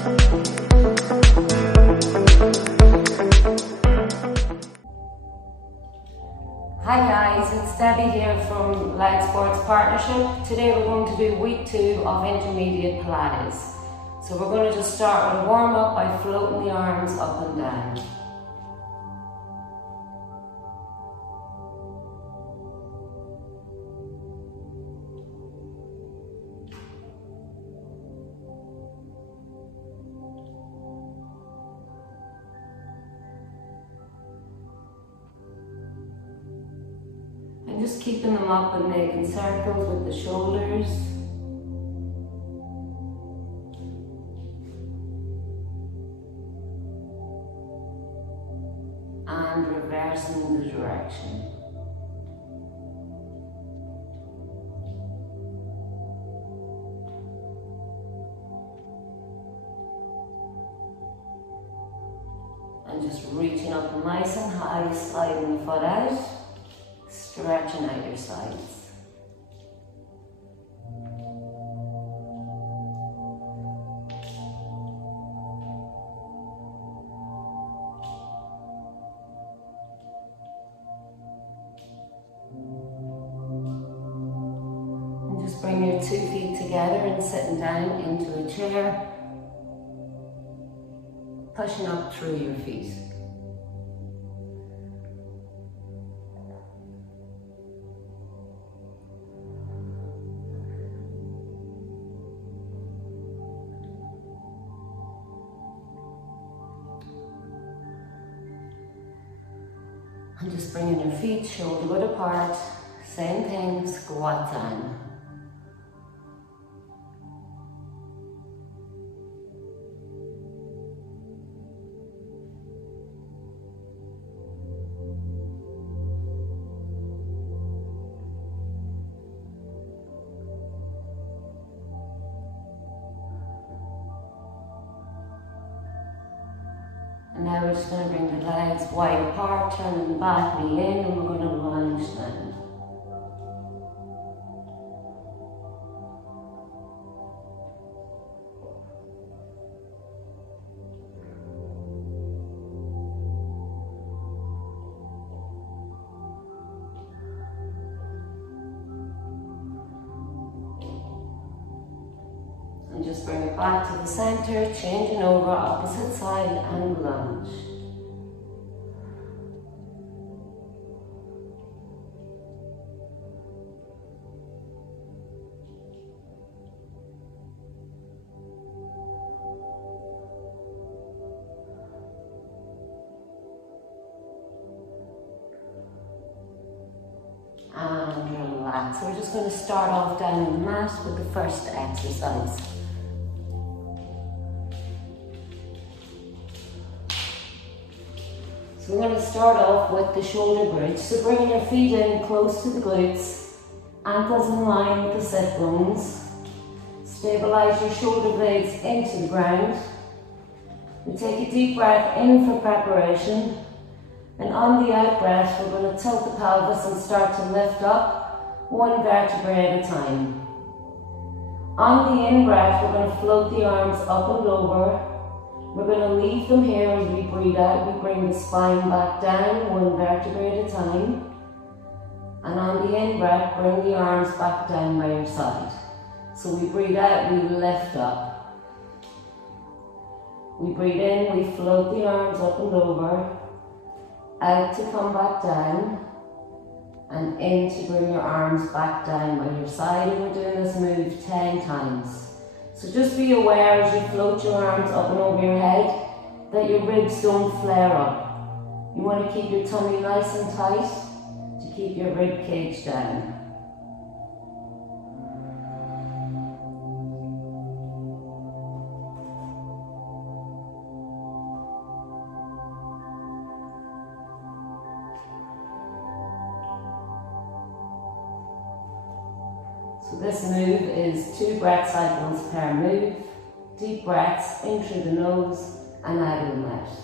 Hi guys, it's Debbie here from Light Sports Partnership. Today we're going to do week 2 of intermediate Pilates. So we're going to just start with a warm up by floating the arms up and down. And just keeping them up and making circles with the shoulders. And reversing the direction. And just reaching up nice and high, sliding the foot out, stretching out your sides. Bring your 2 feet together and sitting down into a chair, pushing up through your feet. And just bringing your feet shoulder width apart, same thing, squat down. And now we're just going to bring the legs wide apart, turning the back knee in, and we're going to lunge down. And just bring it back to the center, changing over opposite side and lunge. And relax. So we're just going to start off down on the mat with the first exercise. So we're going to start off with the shoulder bridge. So bringing your feet in close to the glutes, ankles in line with the sit bones. Stabilize your shoulder blades into the ground. We take a deep breath in for preparation. And on the out breath, we're going to tilt the pelvis and start to lift up, 1 vertebrae at a time. On the in breath, we're going to float the arms up and over. We're going to leave them here as we breathe out. We bring the spine back down, 1 vertebrae at a time. And on the in breath, bring the arms back down by your side. So we breathe out, we lift up. We breathe in, we float the arms up and over. Out to come back down, and in to bring your arms back down by your side, and we're doing this move 10 times. So just be aware as you float your arms up and over your head that your ribs don't flare up. You want to keep your tummy nice and tight to keep your rib cage down. So this move is 2 breath cycles per move. Deep breaths in through the nose and out of the mouth.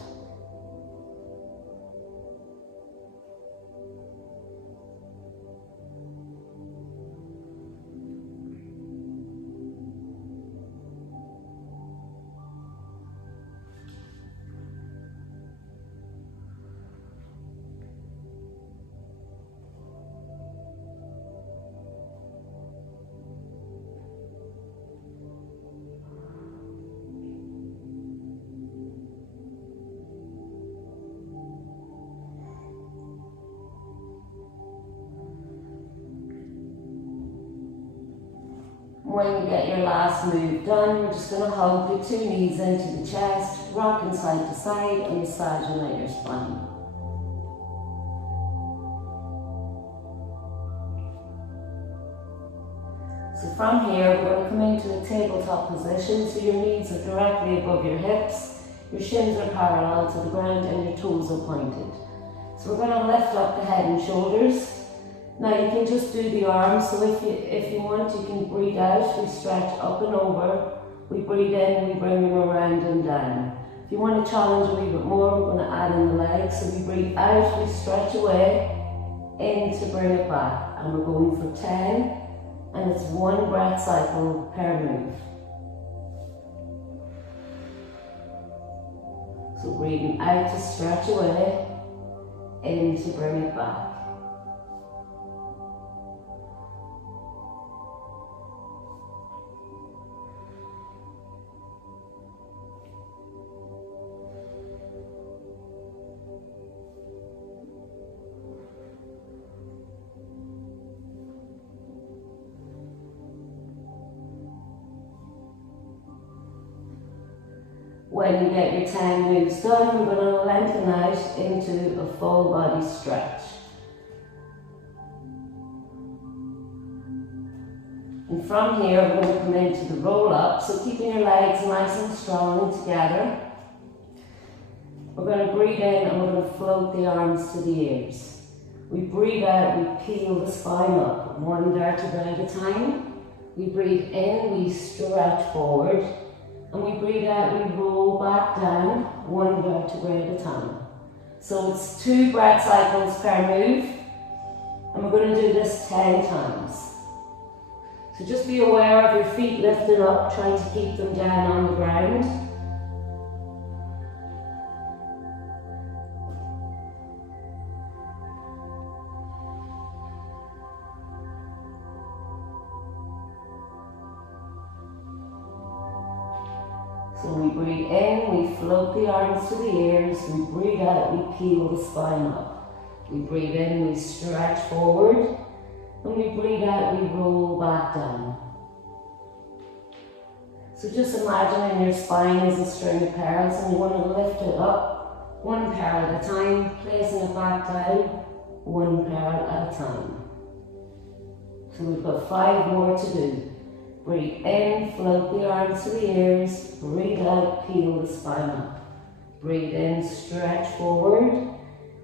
When you get your last move done, we're just going to hug the 2 knees into the chest, rocking side to side and massaging out your spine. So from here, we're going to come into a tabletop position, so your knees are directly above your hips, your shins are parallel to the ground and your toes are pointed. So we're going to lift up the head and shoulders. Now you can just do the arms, so if you want, you can breathe out, we stretch up and over, we breathe in, we bring them around and down. If you want to challenge a wee bit more, we're going to add in the legs, so we breathe out, we stretch away, in to bring it back, and we're going for 10, and it's 1 breath cycle per move. So breathing out to stretch away, in to bring it back. When you get your 10 moves done, we're going to lengthen out into a full body stretch. And from here, we're going to come into the roll up, so keeping your legs nice and strong together. We're going to breathe in and we're going to float the arms to the ears. We breathe out, we peel the spine up, 1 vertebra at a time. We breathe in, we stretch forward. And we breathe out, we roll back down, 1 vertebra at a time. So it's 2 breath cycles per move, and we're going to do this 10 times. So just be aware of your feet lifting up, trying to keep them down on the ground. So we breathe in, we float the arms to the ears, we breathe out, we peel the spine up. We breathe in, we stretch forward, and we breathe out, we roll back down. So just imagine your spine is a string of pearls and you want to lift it up, 1 pearl at a time, placing it back down, 1 pearl at a time. So we've got 5 more to do. Breathe in, float the arms to the ears, breathe out, peel the spine up. Breathe in, stretch forward,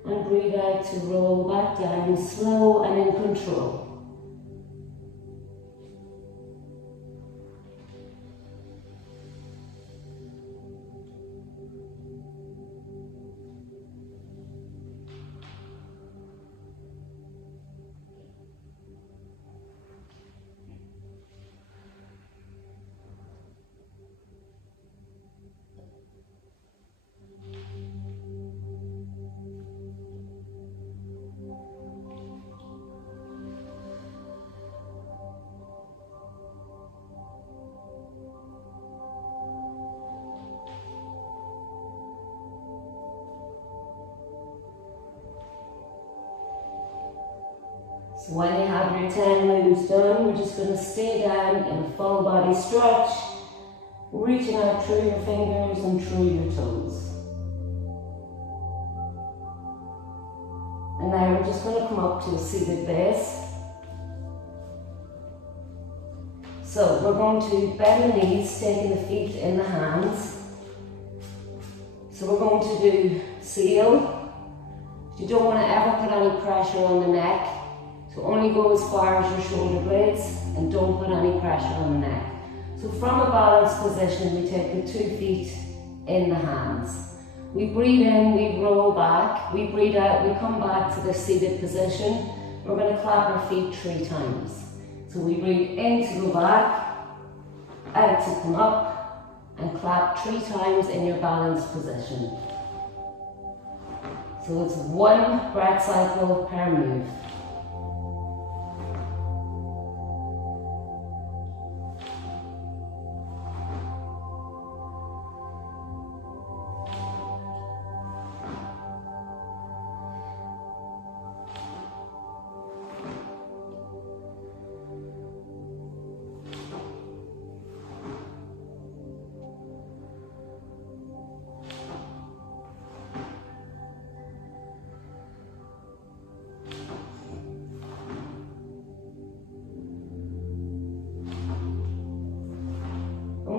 and breathe out to roll back down, slow and in control. So when you have your 10 moves done, we're just going to stay down in a full body stretch, reaching out through your fingers and through your toes. And now we're just going to come up to a seated base. So we're going to bend the knees, taking the feet in the hands. So we're going to do seal. You don't want to ever put any pressure on the neck. So only go as far as your shoulder blades and don't put any pressure on the neck. So from a balanced position, we take the 2 feet in the hands. We breathe in, we roll back. We breathe out, we come back to the seated position. We're going to clap our feet 3 times. So we breathe in to go back, out to come up, and clap 3 times in your balanced position. So it's 1 breath cycle per move.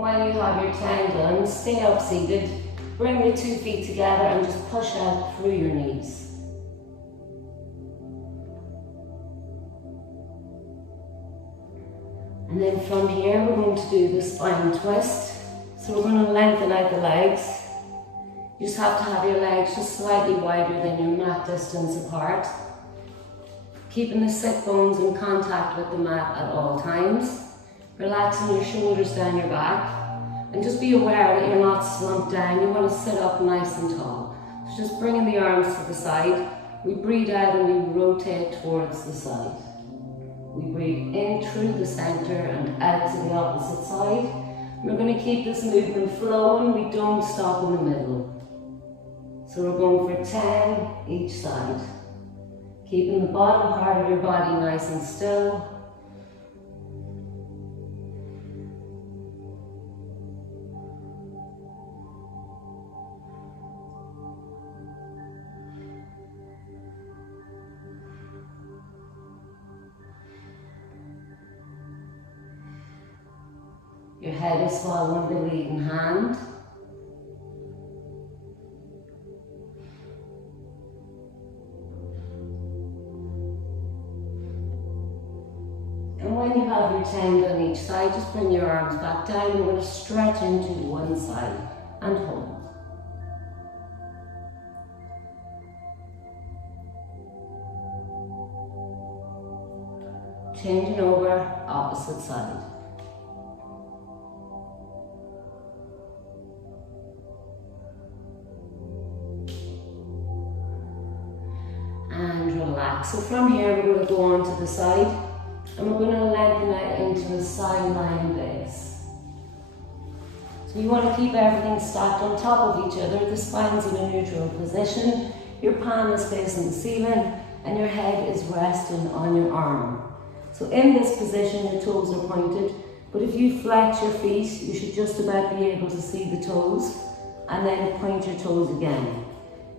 while you have your 10 done, stay up seated, bring the 2 feet together and just push out through your knees. And then from here we're going to do the spine twist. So we're going to lengthen out the legs. You just have to have your legs just slightly wider than your mat distance apart. Keeping the sit bones in contact with the mat at all times. Relaxing your shoulders down your back. And just be aware that you're not slumped down. You want to sit up nice and tall. So just bringing the arms to the side. We breathe out and we rotate towards the side. We breathe in through the center and out to the opposite side. We're going to keep this movement flowing. We don't stop in the middle. So we're going for 10 each side. Keeping the bottom part of your body nice and still. Your head is following the leading hand. And when you have your 10 on each side, just bring your arms back down. We're going to stretch into one side and hold. Changing over, opposite side. And relax. So from here we're going to go on to the side. And we're going to lengthen out into a side lying base. So you want to keep everything stacked on top of each other. The spine's in a neutral position. Your palm is facing the ceiling and your head is resting on your arm. So in this position your toes are pointed, but if you flex your feet you should just about be able to see the toes and then point your toes again.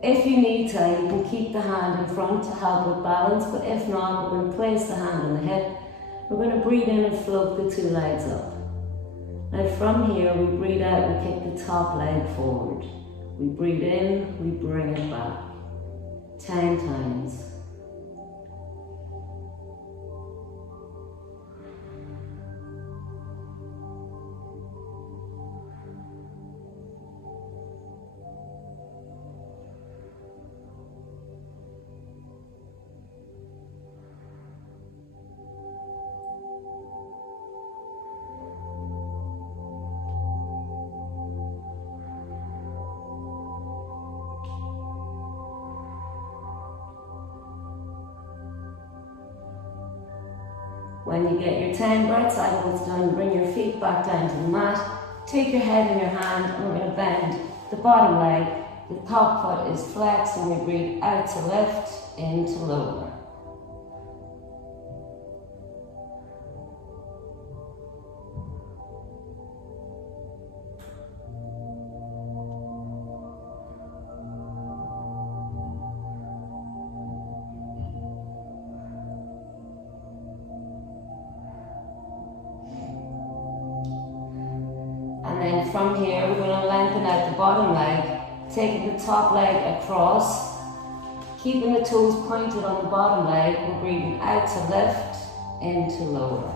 If you need to, you can keep the hand in front to help with balance, but if not, we're going to place the hand on the hip. We're going to breathe in and float the 2 legs up. Now from here, we breathe out, we kick the top leg forward. We breathe in, we bring it back. 10 times. When you get your 10 right cycles done, bring your feet back down to the mat, take your head in your hand and we're going to bend the bottom leg. The top foot is flexed and we breathe out to lift, in to lower. And then from here, we're going to lengthen out the bottom leg, taking the top leg across, keeping the toes pointed on the bottom leg. We're breathing out to lift, in to lower.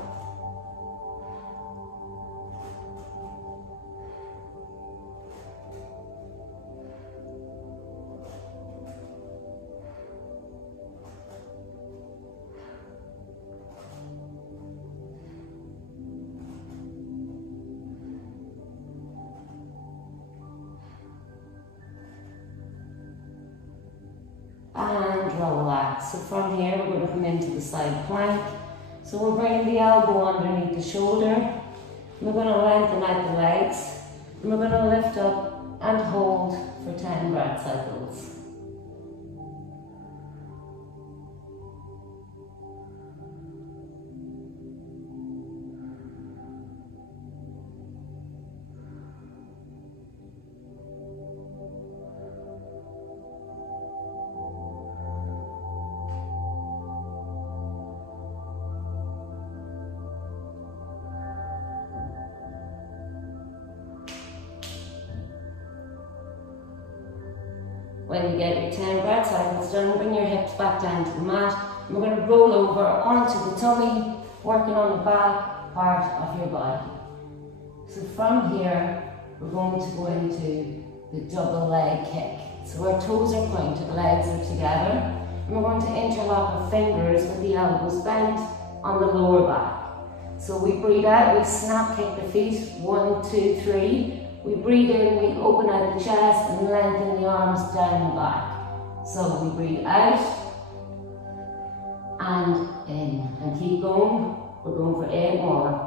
And relax. So from here we're going to come into the side plank. So we're bringing the elbow underneath the shoulder. We're going to lengthen out the legs. And we're going to lift up and hold for 10 breath cycles. When you get your 10 breath cycles done, bring your hips back down to the mat. We're going to roll over onto the tummy, working on the back part of your body. So from here, we're going to go into the double leg kick. So our toes are pointed, legs are together. And we're going to interlock our fingers with the elbows bent on the lower back. So we breathe out, we snap kick the feet, 1, 2, 3. We breathe in, we open out the chest and lengthen the arms down the back. So we breathe out and in, and keep going. We're going for 8 more.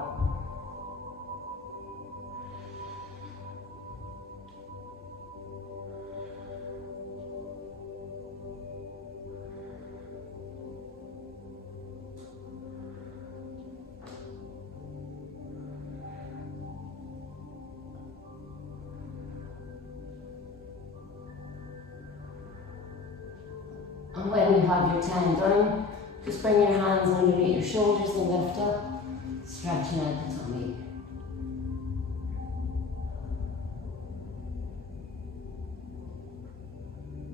And when you have your 10 done, just bring your hands underneath your shoulders and lift up, stretching out the tummy.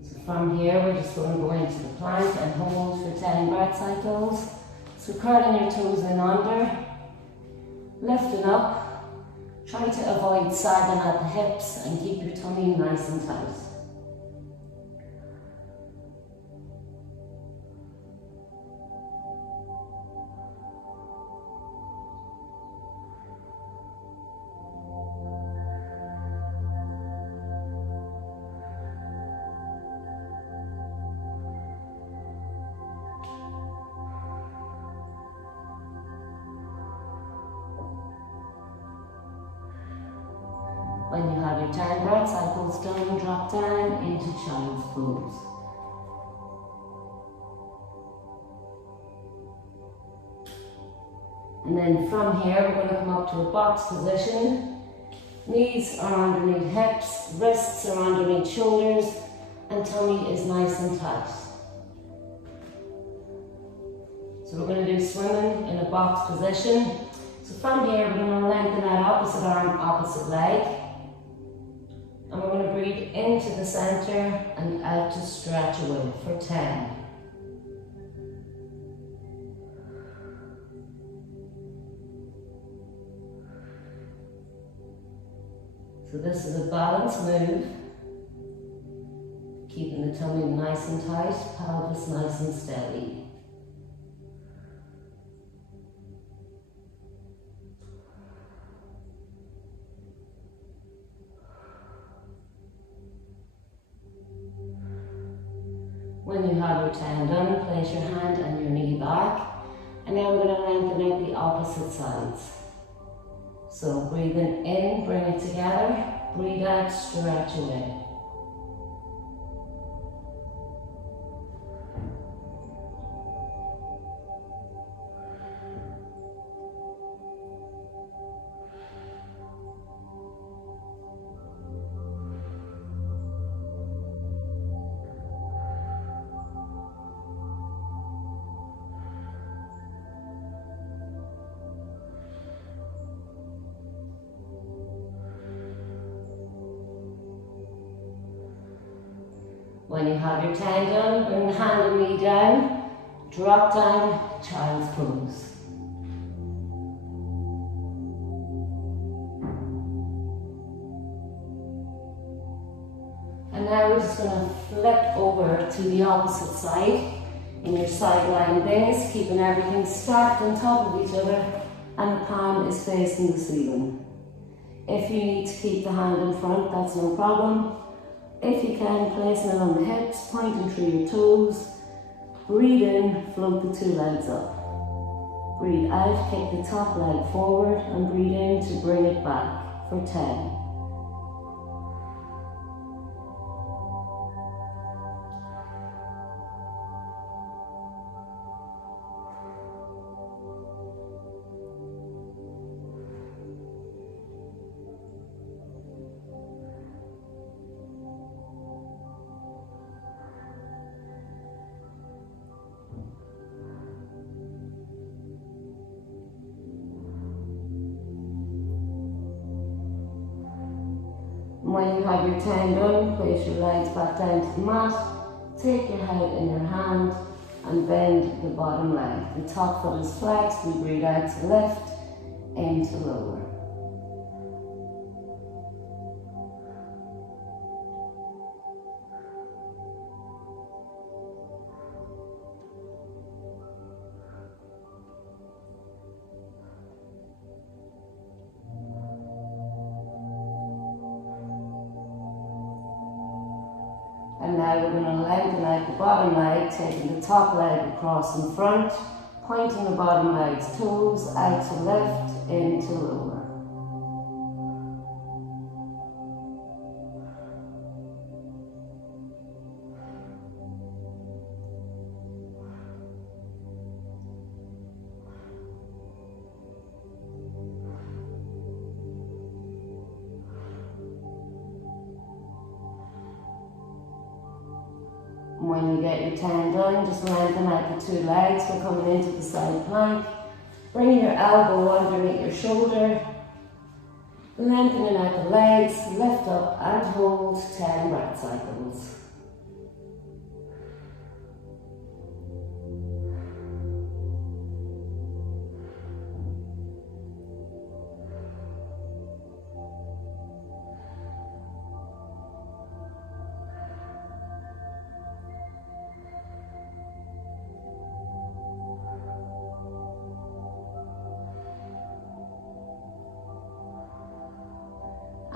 So from here, we're just going to go into the plank and hold for 10 breath cycles. So curling your toes in under, lifting up, try to avoid sagging at the hips and keep your tummy nice and tight. When you have your 10 breath cycles done, drop down into child's pose. And then from here, we're going to come up to a box position. Knees are underneath hips, wrists are underneath shoulders, and tummy is nice and tight. So we're going to do swimming in a box position. So from here, we're going to lengthen out opposite arm, opposite leg. And we're going to breathe into the center and out to stretch away for 10. So this is a balance move, keeping the tummy nice and tight, pelvis nice and steady. When you have your 10 done, place your hand and your knee back. And now we're going to lengthen out the opposite sides. So breathing in, bring it together. Breathe out, stretch away. When you have your 10 done, bring the hand and knee down, drop down, child's pose. And now we're just going to flip over to the opposite side in your side lying base, keeping everything stacked on top of each other, and the palm is facing the ceiling. If you need to keep the hand in front, that's no problem. If you can, placing it on the hips, pointing through your toes. Breathe in, float the 2 legs up. Breathe out, kick the top leg forward, and breathe in to bring it back for 10. And when you have your 10 done, place your legs back down to the mat, take your head in your hand and bend the bottom leg. The top foot is flexed, we breathe out to lift, into lower. And now we're going to lengthen out the bottom leg, taking the top leg across in front, pointing the bottom leg's toes out to lift, into lower. When you get your 10 done, just lengthen out the two legs. We're coming into the side plank. Bringing your elbow underneath your shoulder. Lengthening out the legs, lift up and hold 10 breath cycles.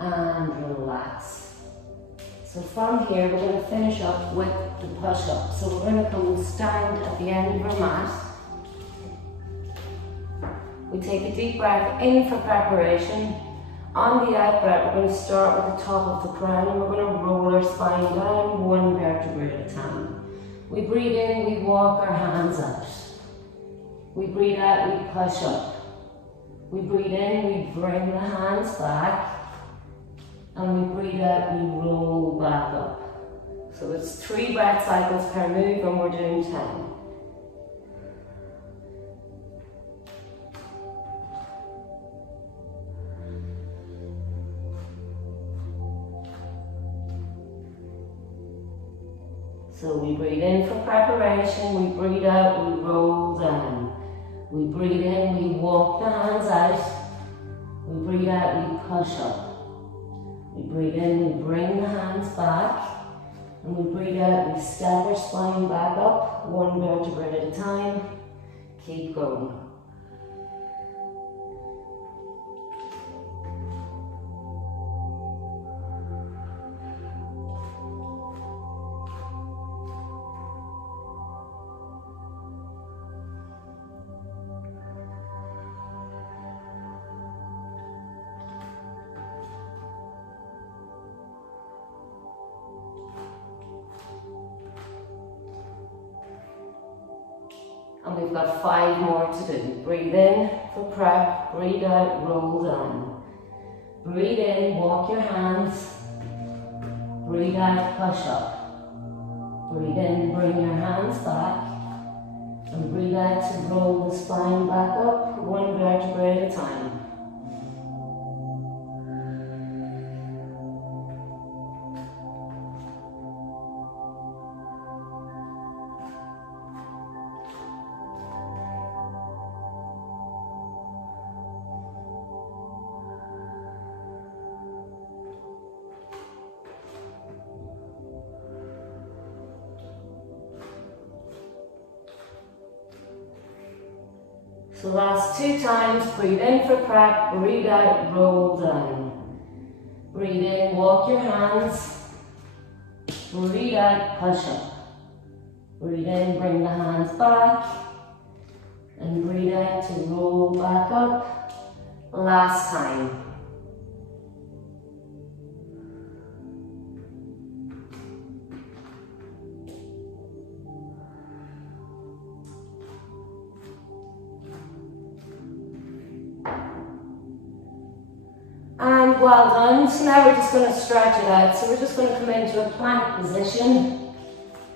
And relax. So from here we're going to finish up with the push-up. So we're going to come and stand at the end of our mat. We take a deep breath in for preparation. On the out breath we're going to start with the top of the crown and we're going to roll our spine down one vertebrae at a time. We breathe in, we walk our hands out. We breathe out, we push up. We breathe in, we bring the hands back. And we breathe out, we roll back up. So it's 3 breath cycles per move and we're doing 10. So we breathe in for preparation, we breathe out, we roll down. We breathe in, we walk the hands out. We breathe out, we push up. We breathe in, we bring the hands back, and we breathe out, we step our spine back up, 1 vertebrae at a time. Keep going. And we've got 5 more to do. Breathe in for prep, breathe out, roll down. Breathe in, walk your hands. Breathe out, push up. Breathe in, bring your hands back. And breathe out to roll the spine back up, 1 vertebrae at a time. So last 2 times, breathe in for prep, breathe out, roll down. Breathe in, walk your hands. Breathe out, push up. Breathe in, bring the hands back. And breathe out to roll back up. Last time. And well done. So now we're just going to stretch it out. So we're just going to come into a plank position.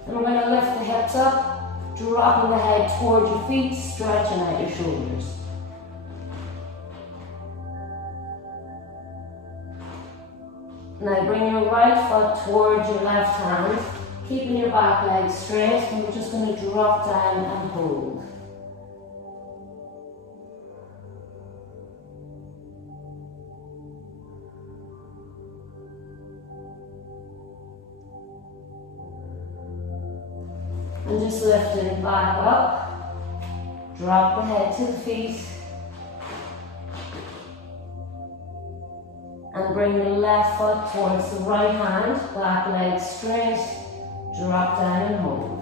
And we're going to lift the hips up, dropping the head towards your feet, stretching out your shoulders. Now bring your right foot towards your left hand, keeping your back leg straight, and we're just going to drop down and hold. And just lifting back up, drop the head to the feet, and bring the left foot towards the right hand, back leg straight, drop down and hold.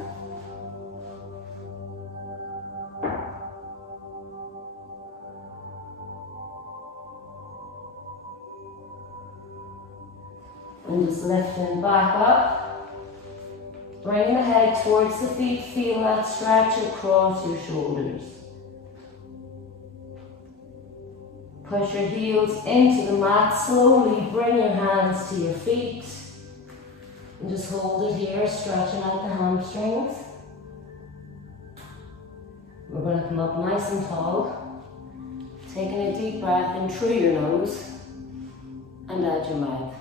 And just lifting back up. Bring the head towards the feet, feel that stretch across your shoulders. Push your heels into the mat, slowly bring your hands to your feet. And just hold it here, stretching out the hamstrings. We're going to come up nice and tall. Taking a deep breath in through your nose and out your mouth.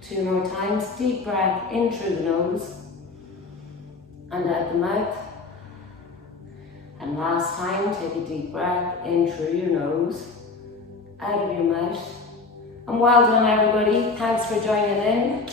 2 more times, deep breath in through the nose and out the mouth. And last time, take a deep breath in through your nose, out of your mouth. And well done everybody, thanks for joining in.